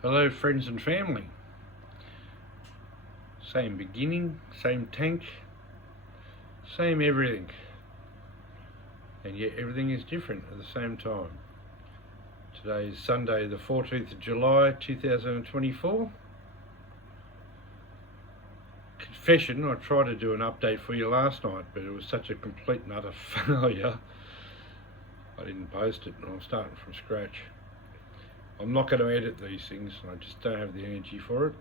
Hello friends and family. Same beginning, same tank, same everything. And yet everything is different at the same time. Today is Sunday the 14th of July 2024. Confession, I tried to do an update for you last night, but it was such a complete and utter failure. I didn't post it and I'm starting from scratch. I'm not going to edit these things, I just don't have the energy for it.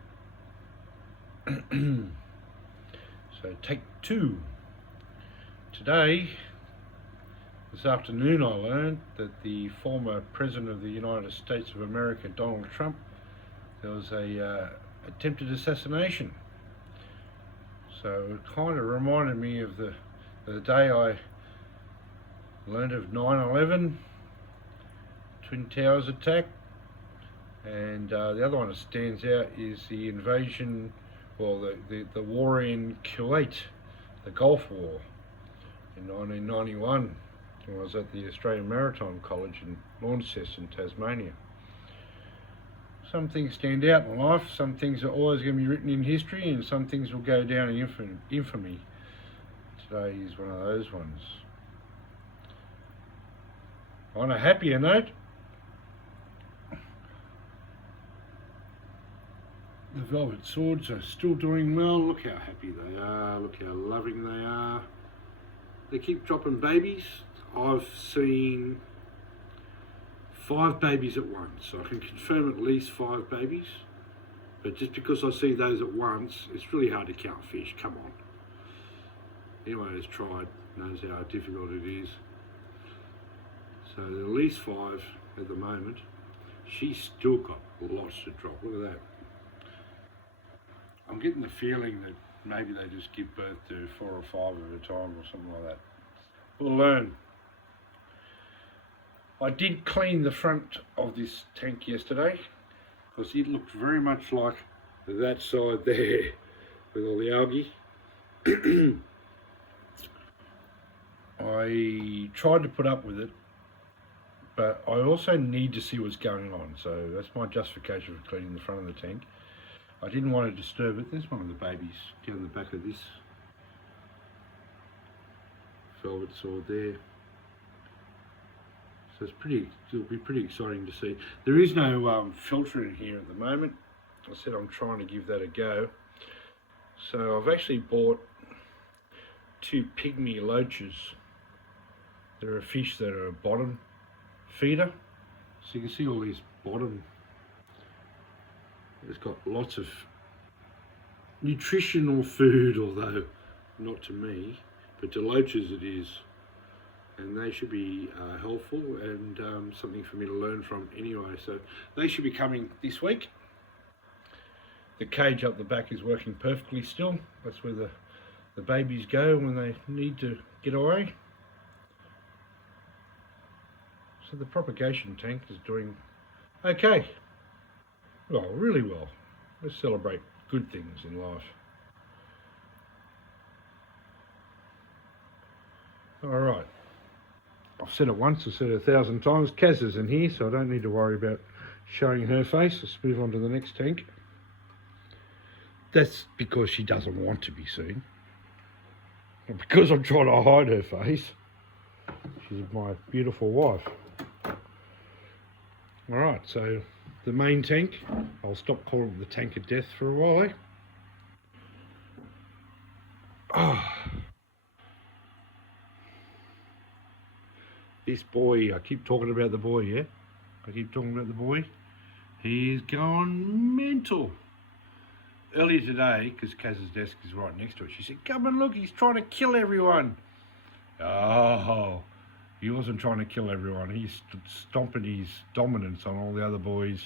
So take two. Today, this afternoon, I learned that the former President of the United States of America, Donald Trump, there was a attempted assassination. So it kind of reminded me of the day I learned of 9/11, Twin Towers attack, and the other one that stands out is the invasion, well, the war in Kuwait, the Gulf War in 1991. I was at the Australian Maritime College in Launceston, Tasmania. Some things stand out in life, some things are always going to be written in history, and some things will go down in infamy. Today is one of those ones. On a happier note, the Velvet Swords are still doing well. Look how happy they are, look how loving they are. They keep dropping babies. I've seen 5 babies at once, so I can confirm at least 5 babies. But just because I see those at once, it's really hard to count fish, come on. Anyone who's tried knows how difficult it is. So there are at least 5 at the moment. She's still got lots to drop, look at that. I'm getting the feeling that maybe they just give birth to 4 or 5 at a time or something like that. We'll learn. I did clean the front of this tank yesterday because it looked very much like that side there with all the algae. I tried to put up with it, but I also need to see what's going on, so that's my justification for cleaning the front of the tank. I didn't want to disturb it. There's one of the babies down the back of this velvet sword there. So it'll be pretty exciting to see. There is no filter in here at the moment. I said I'm trying to give that a go. So I've actually bought 2 pygmy loaches. They're a fish that are a bottom feeder. So you can see all these bottom. It's got lots of nutritional food, although not to me, but to loaches it is. And they should be helpful and something for me to learn from anyway. So they should be coming this week. The cage up the back is working perfectly still. That's where the babies go when they need to get away. So the propagation tank is doing okay. Well, really well. Let's celebrate good things in life. All right. I've said it once, I've said it 1,000 times. Kaz is in here, so I don't need to worry about showing her face. Let's move on to the next tank. That's because she doesn't want to be seen. And because I'm trying to hide her face. She's my beautiful wife. All right, so the main tank, I'll stop calling it the tank of death for a while, eh? Oh. This boy, I keep talking about the boy, yeah? I keep talking about the boy. He's gone mental. Earlier today, because Kaz's desk is right next to it, she said, come and look, he's trying to kill everyone. Oh, he wasn't trying to kill everyone. He's stomping his dominance on all the other boys.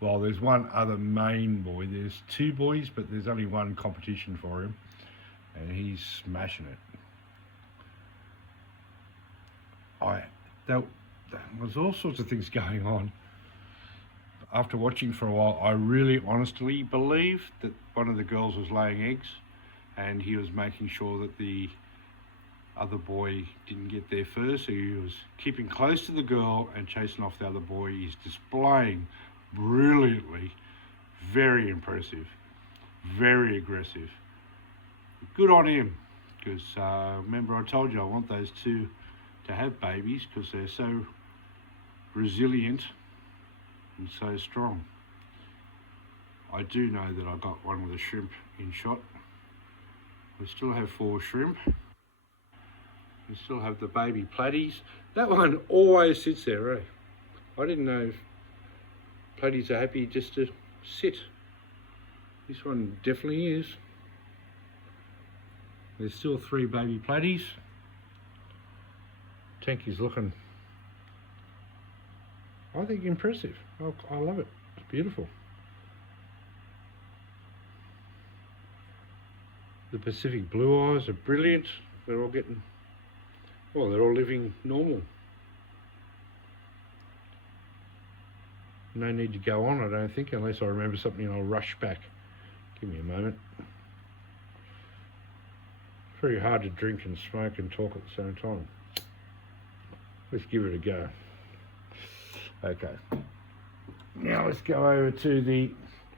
Well, there's one other main boy. There's 2 boys, but there's only one competition for him. And he's smashing it. There was all sorts of things going on. After watching for a while, I really honestly believe that one of the girls was laying eggs and he was making sure that the other boy didn't get there first, so he was keeping close to the girl and chasing off the other boy. He's displaying brilliantly. Very impressive, very aggressive. Good on him, because remember I told you I want those two to have babies because they're so resilient and so strong. I do know that I got one with a shrimp in shot. We still have 4 shrimp. We still have the baby platies. That one always sits there, eh? I didn't know if platies are happy just to sit. This one definitely is. There's still 3 baby platies. Tank is looking, I think, impressive. I love it. It's beautiful. The Pacific blue eyes are brilliant. They're all getting, well, they're all living normal. No need to go on, I don't think, unless I remember something and I'll rush back. Give me a moment. It's very hard to drink and smoke and talk at the same time. Let's give it a go. Okay. Now let's go over to the,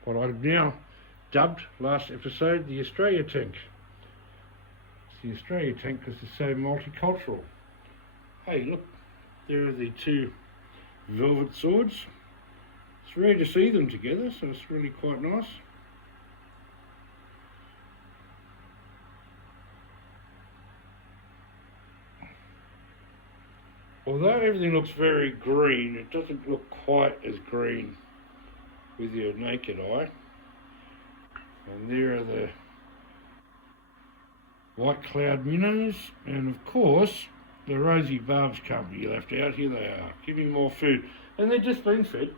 what I've now dubbed last episode, the Australia tank. It's the Australia tank because it's so multicultural. Hey, look, there are the 2 velvet swords. It's rare to see them together, so it's really quite nice. Although everything looks very green, it doesn't look quite as green with your naked eye. And there are the white cloud minnows, and of course the rosy barbs can't be left out. Here they are, giving more food, and they're just being fed.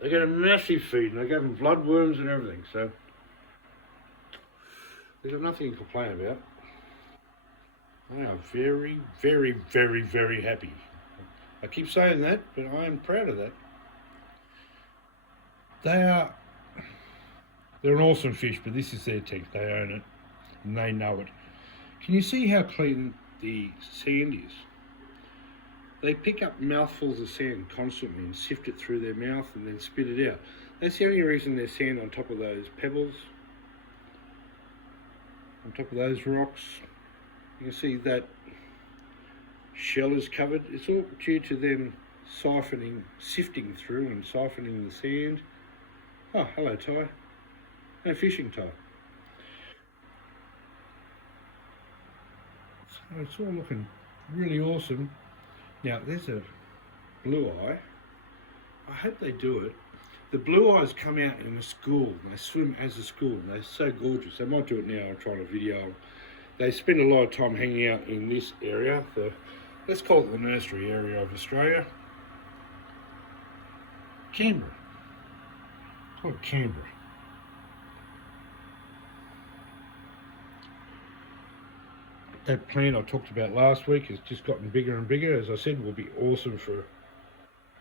They get a massive feed, and they give them bloodworms and everything, so there's nothing to complain about. They are very, very, very, very happy. I keep saying that, but I am proud of that. They're an awesome fish, but this is their tank. They own it, and they know it. Can you see how clean the sand is? They pick up mouthfuls of sand constantly and sift it through their mouth and then spit it out. That's the only reason there's sand on top of those pebbles, on top of those rocks. You can see that shell is covered. It's all due to them sifting through and siphoning the sand. Oh, hello Ty. No fishing, Ty. So it's all looking really awesome. Now there's a blue eye. I hope they do it. The blue eyes come out in a school and they swim as a school and they're so gorgeous. They might do it now. I'm trying to video. They spend a lot of time hanging out in this area, let's call it the nursery area of Australia. Canberra. Call it Canberra. That plant I talked about last week has just gotten bigger and bigger. As I said, will be awesome for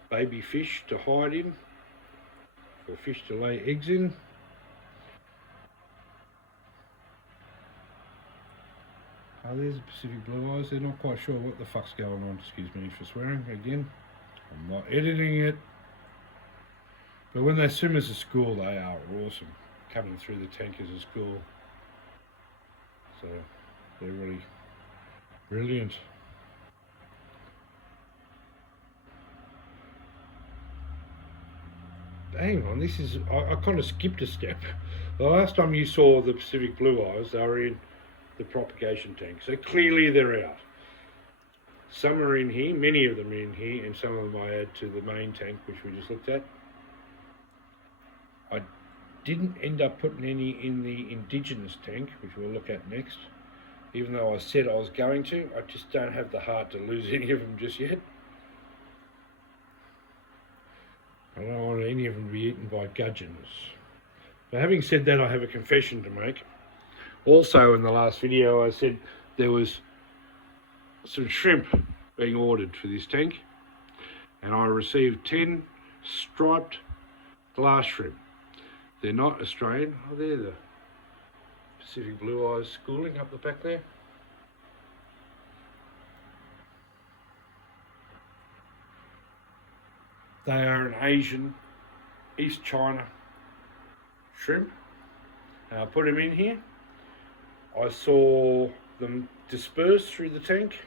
baby fish to hide in, for fish to lay eggs in. Oh, there's the Pacific blue eyes. They're not quite sure what the fuck's going on. Excuse me for swearing again. I'm not editing it. But when they swim as a school, they are awesome. Coming through the tank as a school. So they're really brilliant. Hang on, this is, I kind of skipped a step. The last time you saw the Pacific blue eyes, they were in the propagation tank. So clearly they're out. Some are in here, many of them are in here, and some of them I add to the main tank, which we just looked at. I didn't end up putting any in the indigenous tank, which we'll look at next. Even though I said I was going to, I just don't have the heart to lose any of them just yet. I don't want any of them to be eaten by gudgeons. But having said that, I have a confession to make. Also in the last video I said there was some shrimp being ordered for this tank, and I received 10 striped glass shrimp. They're not Australian. Oh, they're the Pacific blue eyes schooling up the back there. They are an Asian East China shrimp, and I put them in here. I saw them disperse through the tank.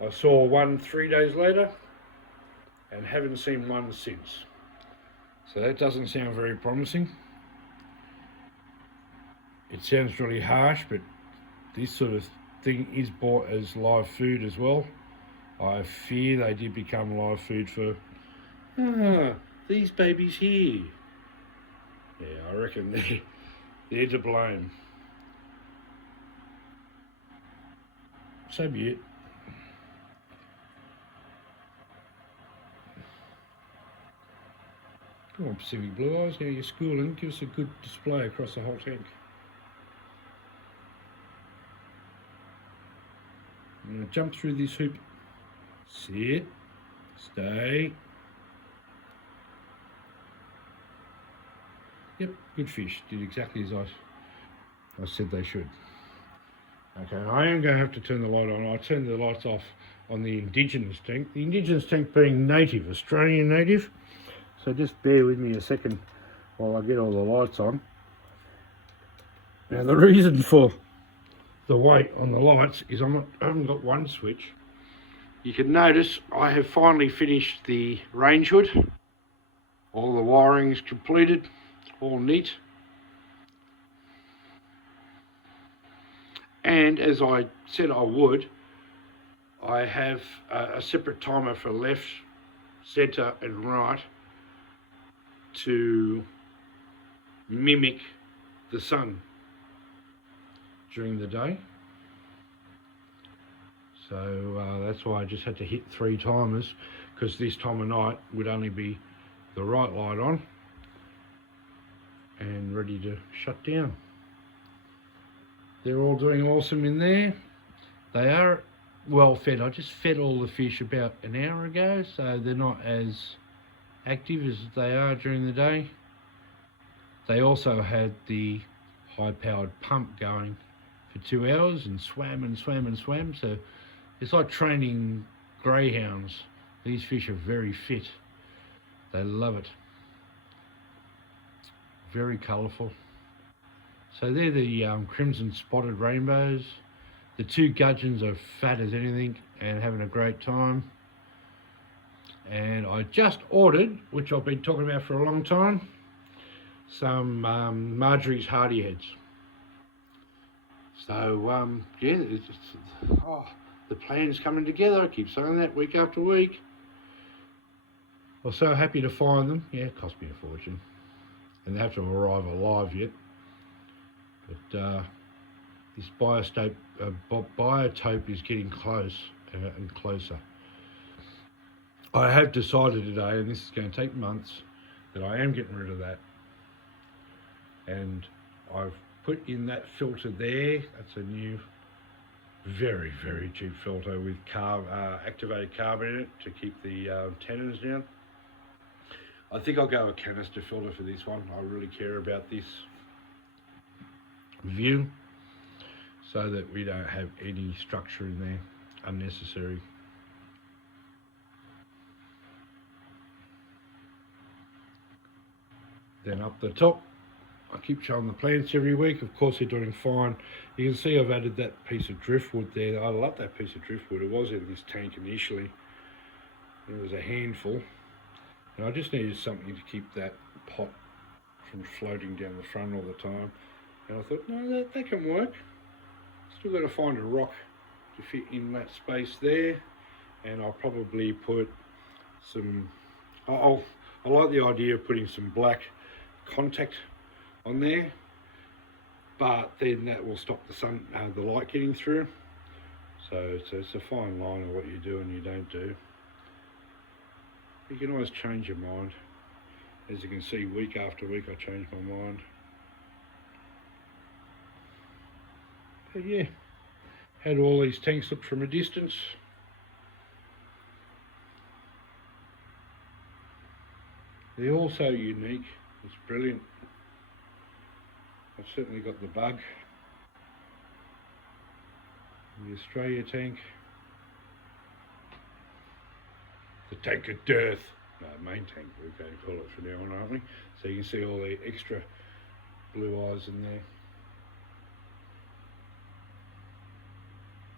I saw one 3 days later and haven't seen one since. So that doesn't sound very promising. It sounds really harsh, but this sort of thing is bought as live food as well. I fear they did become live food for these babies here. Yeah, I reckon they're to blame. So be it. Come on, Pacific Blue Eyes, now you're schooling, give us a good display across the whole tank. I'm going to jump through this hoop. Sit. Stay. Yep, good fish. Did exactly as I said they should. Okay, I am going to have to turn the light on. I turned the lights off on the indigenous tank. The indigenous tank being native, Australian native. So just bear with me a second while I get all the lights on. Now the reason for the weight on the lights is I haven't got one switch. You can notice I have finally finished the range hood. All the wiring is completed, all neat. And as I said I would, I have a separate timer for left, centre and right to mimic the sun during the day. So that's why I just had to hit 3 timers, because this time of night would only be the right light on and ready to shut down. They're all doing awesome in there. They are well fed. I just fed all the fish about an hour ago, so they're not as active as they are during the day. They also had the high-powered pump going for 2 hours and swam and swam and swam. So it's like training greyhounds. These fish are very fit. They love it. Very colourful. So they're the crimson spotted rainbows. The 2 gudgeons are fat as anything and having a great time. And I just ordered, which I've been talking about for a long time, some Marjorie's HardyHeads. So yeah, the plan's coming together. I keep saying that week after week. I was so happy to find them. Yeah, it cost me a fortune, and they have to arrive alive yet. But this Biotope is getting close and closer. I have decided today, and this is going to take months, that I am getting rid of that. And I've put in that filter there. That's a new, very, very cheap filter with activated carbon in it to keep the tannins down. I think I'll go a canister filter for this one. I really care about this view so that we don't have any structure in there unnecessary. Then up the top, I keep showing the plants every week. Of course, they're doing fine. You can see I've added that piece of driftwood there. I love that piece of driftwood. It was in this tank initially. It was a handful. And I just needed something to keep that pot from floating down the front all the time. And I thought, no, that can work. Still got to find a rock to fit in that space there. And I'll probably put some... I like the idea of putting some black contact on there, but then that will stop the light getting through. So it's a fine line of what you do and you don't do. You can always change your mind. As you can see, week after week I change my mind. But yeah, how do all these tanks look from a distance? They're all so unique. It's brilliant. I've certainly got the bug, the Australia tank, the tank of death. main tank we're going to call it for now on, aren't we? So you can see all the extra blue eyes in there.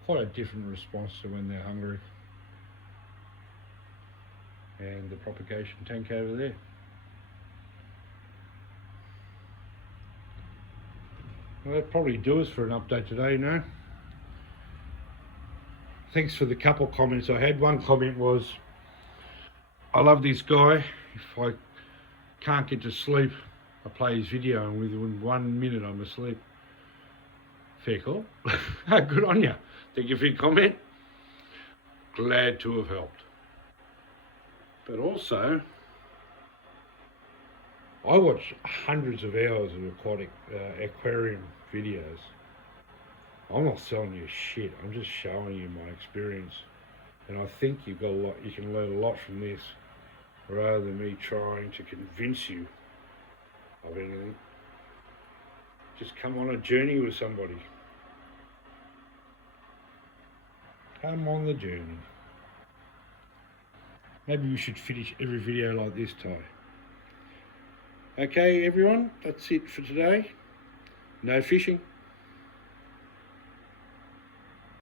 Quite a different response to when they're hungry. And the propagation tank over there. Well, that'll probably do us for an update today, no? Thanks for the couple comments I had. One comment was, I love this guy. If I can't get to sleep, I play his video and within 1 minute I'm asleep. Fair call. Good on you. Thank you for your comment. Glad to have helped. But also, I watch hundreds of hours of aquatic aquarium videos. I'm not selling you shit. I'm just showing you my experience, and I think you've got a lot. You can learn a lot from this, rather than me trying to convince you of anything. Just come on a journey with somebody. Come on the journey. Maybe we should finish every video like this, Ty. Okay, everyone, that's it for today. No fishing.